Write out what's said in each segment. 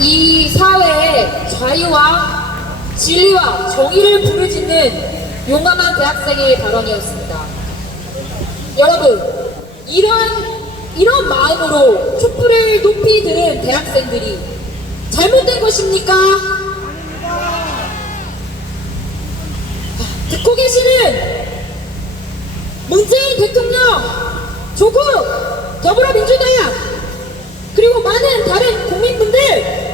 이 사회의 자유와 진리와 정의를 부르짖는 용감한 대학생의 발언이었습니다. 여러분, 이런 이런 마음으로 촛불을 높이 드는 대학생들이 잘못된 것입니까? 듣고 계시는 문재인 대통령, 조국, 더불어민주당, 그리고 많은 다른 국민분들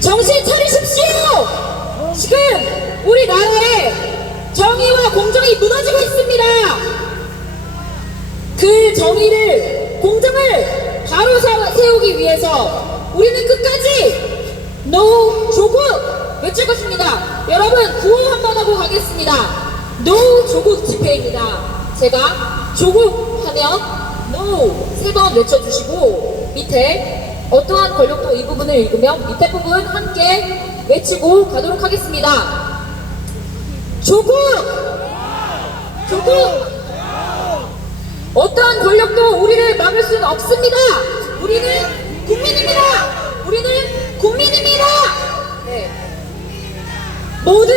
정신 차리십시오! 지금 우리나라에 정의와 공정이 무너지고 있습니다. 그 정의를 공정을 바로 사- 세우기 위해서 우리는 끝까지 No 조국 외칠 것입니다. 여러분 구호 한번 하고 가겠습니다. No 조국 집회입니다. 제가 조국 하면 No 세번 외쳐주시고 밑에 어떠한 권력도 이 부분을 읽으면 밑에 부분 함께 외치고 가도록 하겠습니다. 조국! 조국! 어떠한 권력도 우리를 막을 수는 없습니다. 우리는 국민입니다. 우리는 국민입니다. 네. 모든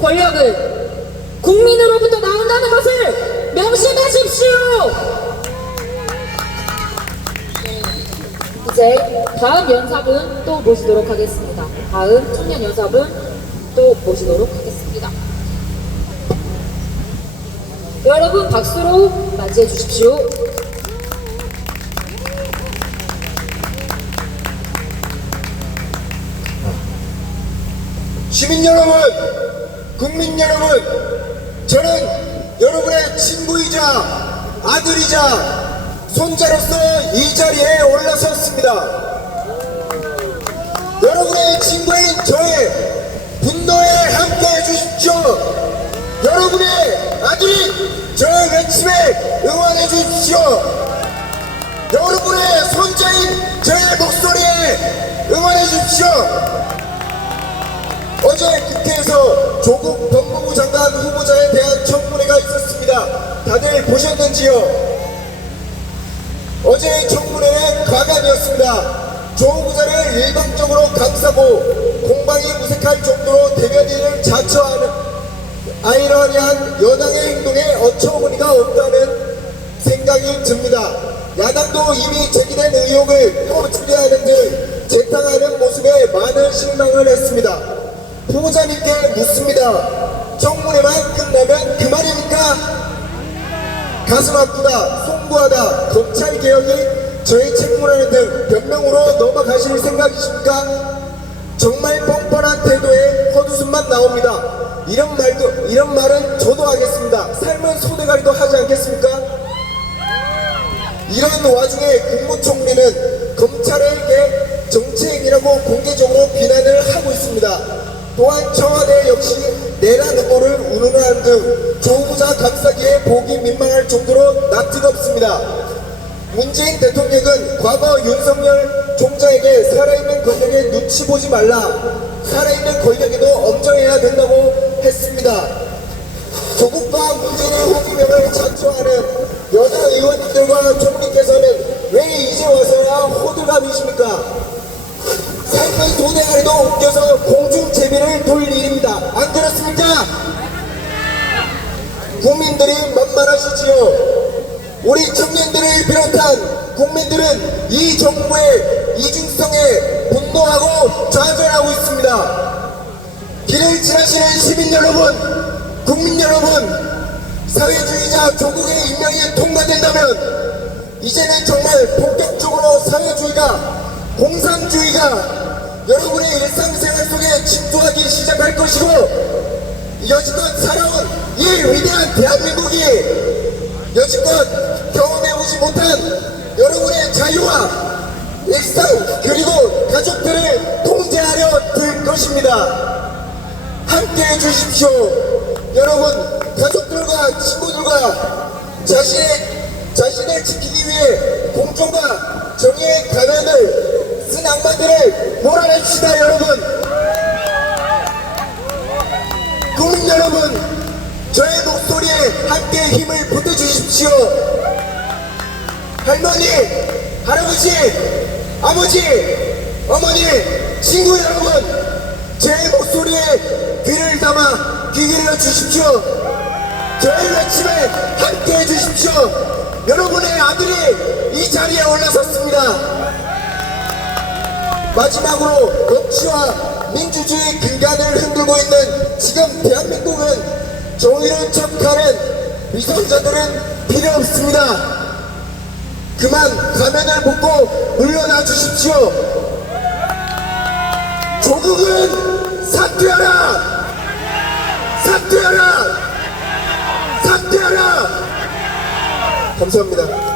권력은 국민으로부터 나온다는 것을 명심하십시오. 네. 이제 다음 연사분 또 모시도록 하겠습니다. 다음 청년 연사분 또 모시도록 하겠습니다. 여러분 박수로 맞이해 주십시오. 시민 여러분, 국민 여러분, 저는 여러분의 친구이자 아들이자 손자로서 이 자리에 올라섰습니다. 여러분의 친구인 저의 분노에 함께 해주십시오. 여러분의 아들이 저의 외침에 응원해 주십시오. 여러분의 손자인 저의 목소리에 응원해 주십시오. 어제 국회에서 조국 법무부 장관 후보자에 대한 청문회가 있었습니다. 다들 보셨는지요? 어제 청문회는 과감이었습니다. 조 후보자를 일방적으로 감싸고 공방이 무색할 정도로 대변인을 자처하는 아이러니한 여당의 행동에 어처구니가 없다는 생각이 듭니다. 야당도 이미 제기된 의혹을 또 추대하는 등 재탕하는 모습에 많은 실망을 했습니다. 후보자님께 묻습니다. 청문회만 끝나면 그만입니까? 가슴 아프다, 송구하다, 검찰 개혁이 저희 책무라는 등 변명으로 넘어가실 생각이십니까? 정말 뻔뻔한 태도에 헛웃음만 나옵니다. 이런 말도 이런 말은 저도 하겠습니다. 삶은 소대가리도 하지 않겠습니까? 이런 와중에 국무총리는 검찰에게 정치행위라고 공개적으로 비난을 하고 있습니다. 또한 청와대 역시 내란 후보를 운운하는 등 조후보자 감싸기에 보기 민망할 정도로 낯뜨가 없습니다. 문재인 대통령은 과거 윤석열 총장에게 살아있는 권력에 눈치 보지 말라, 살아있는 권력에도 엄정해야 된다고 했습니다. 조국과 문재인의 호기명을 자처하는 여당 의원님들과 총리께서는 왜 이제 와서야 호들갑이십니까? 삶의 도대가리도 웃겨서 공중 제비를 돌 일입니다. 안 그렇습니까? 국민들이 만만하시지요. 우리 청년들을 비롯한 국민들은 이 정부의 이중성에 분노하고 좌절하고 있습니다. 길을 지나시는 시민 여러분, 국민 여러분, 사회주의자 조국의 임명이 통과된다면 이제는 정말 본격적으로 사회주의가 공산주의가 여러분의 일상생활 속에 침투하기 시작할 것이고 여지껏 살아온 이 위대한 대한민국이 여지껏 경험해보지 못한 여러분의 자유와 일상 그리고 가족들을 통제하려 들 것입니다. 함께 해주십시오. 여러분, 가족들과 친구들과 자신의, 자신을 지키기 위해 공정과 정의의 가면을 쓴 악마들을 몰아냅시다, 여러분. 국민 여러분, 저의 목소리에 함께 힘을 보태주십시오. 할머니, 할아버지, 아버지, 어머니, 친구 여러분, 제 목소리에 귀를 담아 귀 기울여 주십시오. 저희 외침에 함께 해주십시오. 여러분의 아들이 이 자리에 올라섰습니다. 마지막으로 법치와 민주주의 근간을 흔들고 있는 지금 대한민국은 정의를 척하는 위선자들은 필요 없습니다. 그만 가면을 벗고 물러나 주십시오. 조국은 사퇴하라! 사퇴하라! 사퇴하라! 감사합니다.